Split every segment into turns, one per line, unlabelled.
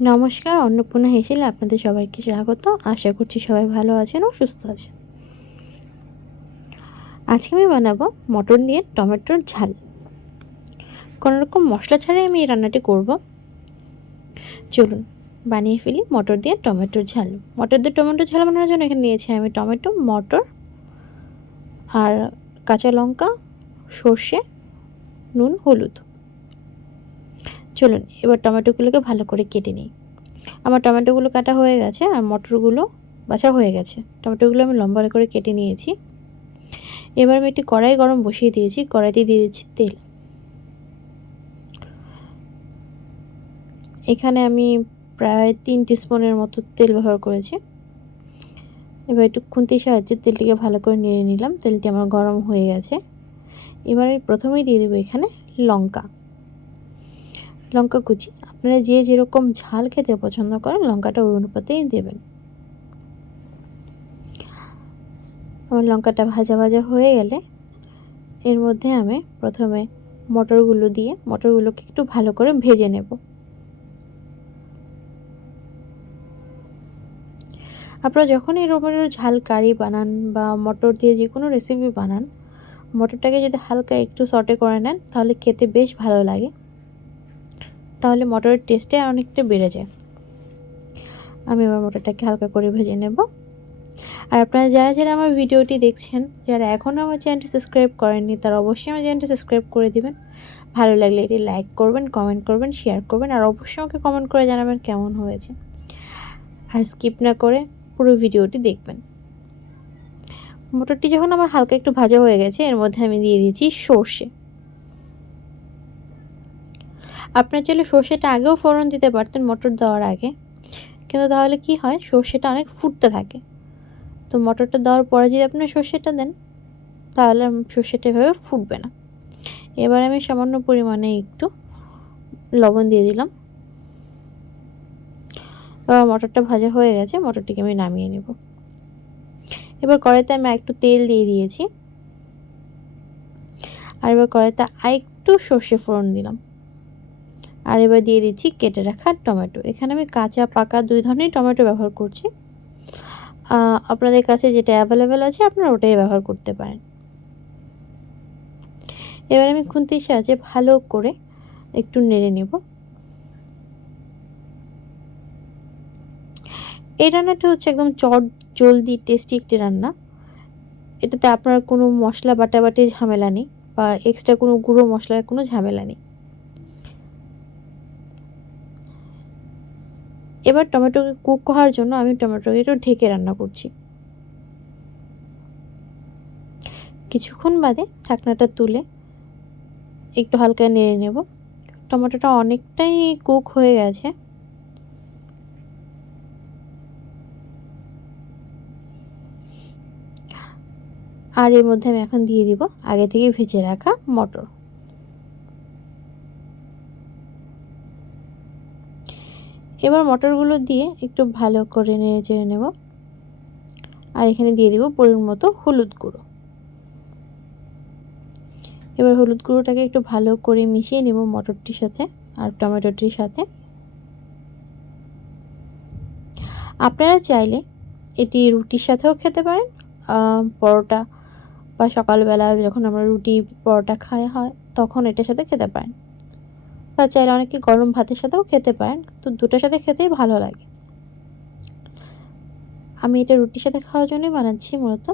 নমস্কার, অন্নপূর্ণা হেসেলে আপনাদের সবাইকে স্বাগত। আশা করছি সবাই ভালো আছেন ও সুস্থ আছেন। আজকে আমি বানাবো মটন দিয়ে টমেটোর ঝাল। কোনো রকম মশলা ছাড়াই আমি এই রান্নাটি করব। চলুন, বানিয়ে ফেলি মটর দিয়ে টমেটোর ঝাল। মটর দিয়ে টমেটোর ঝাল বানানোর জন্য এখানে নিয়েছি আমি টমেটো, মটর আর কাঁচা লঙ্কা, সর্ষে, নুন, হলুদ। চলুন, এবার টমেটোগুলোকে ভালো করে কেটে নিই। আমার টমেটোগুলো কাটা হয়ে গেছে আর মটরগুলো বাছা হয়ে গেছে। টমেটোগুলো আমি লম্বা করে কেটে নিয়েছি। এবার আমি একটি কড়াই গরম বসিয়ে দিয়েছি, কড়াইতে দিয়ে দিচ্ছি তেল। এখানে আমি প্রায় তিন স্পুনের মতো তেল ব্যবহার করেছি। এবার একটু খুন্তির সাহায্যে তেলটিকে ভালো করে নেড়ে নিলাম। তেলটি আমার গরম হয়ে গেছে। এবারে প্রথমেই দিয়ে দেবো এখানে লঙ্কা। লঙ্কা কুচি। আপনারা যে যেরকম ঝাল খেতে পছন্দ করেন, লঙ্কাটা ওই অনুপাতেই দেবেন। আমার লঙ্কাটা ভাজা ভাজা হয়ে গেলে এর মধ্যে আমি প্রথমে মটরগুলো দিয়ে মটরগুলোকে একটু ভালো করে ভেজে নেব। আপনারা যখনই এরকম ঝাল কারি বানান বা মটর দিয়ে যে কোনো রেসিপি বানান, মটরটাকে যদি হালকা একটু সটে করে নেন, তাহলে খেতে বেশ ভালো লাগে। তাহলে মটরের টেস্টে অনেকটা বেড়ে যায়। আমি আমার মটরটাকে হালকা করে ভেজে নেব। আর আপনারা যারা যারা আমার ভিডিওটি দেখছেন, যারা এখনও আমার চ্যানেলটি সাবস্ক্রাইব করেননি, তারা অবশ্যই আমার চ্যানেলটি সাবস্ক্রাইব করে দিবেন। ভালো লাগলে এটি লাইক করবেন, কমেন্ট করবেন, শেয়ার করবেন, আর অবশ্যই আমাকে কমেন্ট করে জানাবেন কেমন হয়েছে। আর স্কিপ না করে পুরো ভিডিওটি দেখবেন। মটরটি যখন আমার হালকা একটু ভাজা হয়ে গেছে, এর মধ্যে আমি দিয়ে দিয়েছি সর্ষে। আপনার চাইলে সর্ষেটা আগেও ফোড়ন দিতে পারতেন মটর দেওয়ার আগে। কিন্তু তাহলে কি হয়? সর্ষেটা অনেক ফুটতে থাকে। তো মটরটা দেওয়ার পরে যদি আপনার সর্ষেটা দেন, তাহলে সর্ষেটা এভাবে ফুটবে না। এবার আমি সামান্য পরিমাণে একটু লবণ দিয়ে দিলাম। এবার মটরটা ভাজা হয়ে গেছে, মটরটিকে আমি নামিয়ে নেব। এবার কড়াইতে আমি একটু তেল দিয়ে দিয়েছি। আর এবার কড়াইতে আরেকটু সর্ষে ফোড়ন দিলাম। আর এবার দিয়ে দিচ্ছি কেটে রাখা টমেটো। এখানে আমি কাঁচা, পাকা দুই ধরনের টমেটো ব্যবহার করছি। আপনাদের কাছে যেটা অ্যাভেলেবেল আছে, আপনারা ওটাই ব্যবহার করতে পারেন। এবার আমি খুন্তির সাহায্যে ভালো করে একটু নেড়ে নেব। এই রান্নাটা হচ্ছে একদম চট, জলদি টেস্টি একটি রান্না। এটাতে আপনার কোনো মশলা বাটাবাটি ঝামেলা নেই বা এক্সট্রা কোনো গুঁড়ো মশলার কোনো ঝামেলা নেই। এবার টমেটোকে কুক করার জন্য আমি টমেটোকে একটু ঢেকে রান্না করছি। কিছুক্ষণ বাদে ঢাকনাটা তুলে একটু হালকা নেড়ে নেব। টমেটোটা অনেকটাই কুক হয়ে গেছে। আর এর মধ্যে আমি এখন দিয়ে দিব আগে থেকে ভেজে রাখা মটর। এবার মটরগুলো দিয়ে একটু ভালো করে নেড়ে চেড়ে নেব। আর এখানে দিয়ে দিব পরিমাণ মতো হলুদ গুঁড়ো। এবার হলুদ গুঁড়োটাকে একটু ভালো করে মিশিয়ে নেব মটরটির সাথে আর টমেটোটির সাথে। আপনারা চাইলে এটি রুটির সাথেও খেতে পারেন পরোটা বা সকালবেলা যখন আমরা রুটি, পরোটা খাওয়া হয়, তখন এটার সাথে খেতে পারেন। বা চাইলে অনেকে গরম ভাতের সাথেও খেতে পারেন তো দুটোর সাথে খেতেই ভালো লাগে। আমি এটা রুটির সাথে খাওয়ার জন্যই বানাচ্ছি মূলত।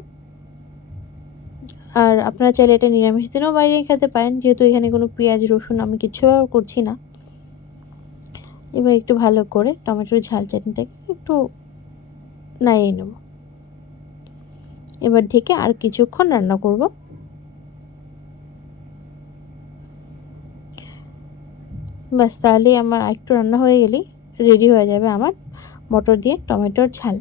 আর আপনারা চাইলে এটা নিরামিষ দিনেও বাইরে খেতে পারেন, যেহেতু এখানে কোনো পেঁয়াজ, রসুন আমি কিছু করছি না। এবার একটু ভালো করে টমেটোর ঝাল চাটনিটাকে একটু নাইয়ে নেব। এবার ঢেকে আর কিছুক্ষণ রান্না করব। ব্যাস তাহলেই আমার একটু রান্না হয়ে গেলেই রেডি হয়ে যাবে আমার মটর দিয়ে টমেটোর ঝাল।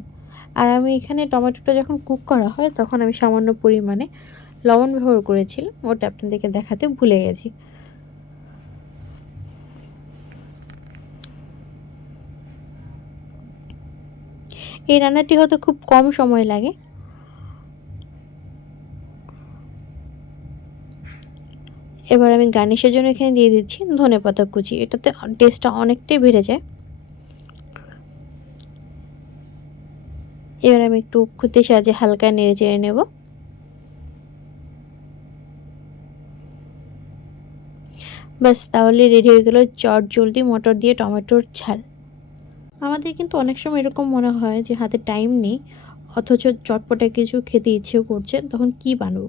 আর আমি এখানে টমেটোটা যখন কুক করা হয়, তখন আমি সামান্য পরিমাণে লবণ ব্যবহার করেছিলাম, ওটা আপনাদেরকে দেখাতে ভুলে গেছি। এই রান্নাটি হতে খুব কম সময় লাগে এবার আমি গার্নিশের জন্য এখানে দিয়ে দিচ্ছি ধনে পাতা কুচি। এটাতে টেস্টটা অনেকটাই বেড়ে যায়। এবার আমি একটু খুঁতে সাহায্যে হালকা নেড়ে চেড়ে নেব। ব্যাস, তাহলে রেডি হয়ে গেল চট জলদি মটর দিয়ে টমেটোর ঝাল। আমাদের কিন্তু অনেক সময় এরকম মনে হয় যে হাতে টাইম নেই, অথচ চটপটে কিছু খেতে ইচ্ছে করছে, তখন কি বানাবো?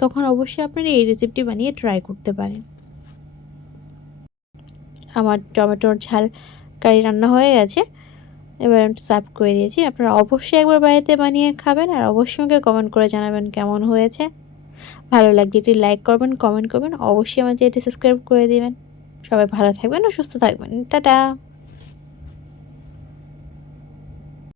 তখন অবশ্যই আপনারা এই রেসিপিটি বানিয়ে ট্রাই করতে পারেন। আমার টমেটোর ঝাল কারি রান্না হয়ে গেছে। এবার আমি সার্ভ করে দিয়েছি। আপনারা অবশ্যই একবার বাড়িতে বানিয়ে খাবেন আর অবশ্যই আমাকে কমেন্ট করে জানাবেন কেমন হয়েছে। ভালো লাগলে এটি লাইক করবেন কমেন্ট করবেন। অবশ্যই আমার চ্যানেলটি সাবস্ক্রাইব করে দেবেন। সবাই ভালো থাকবেন ও সুস্থ থাকবেন। টাটা!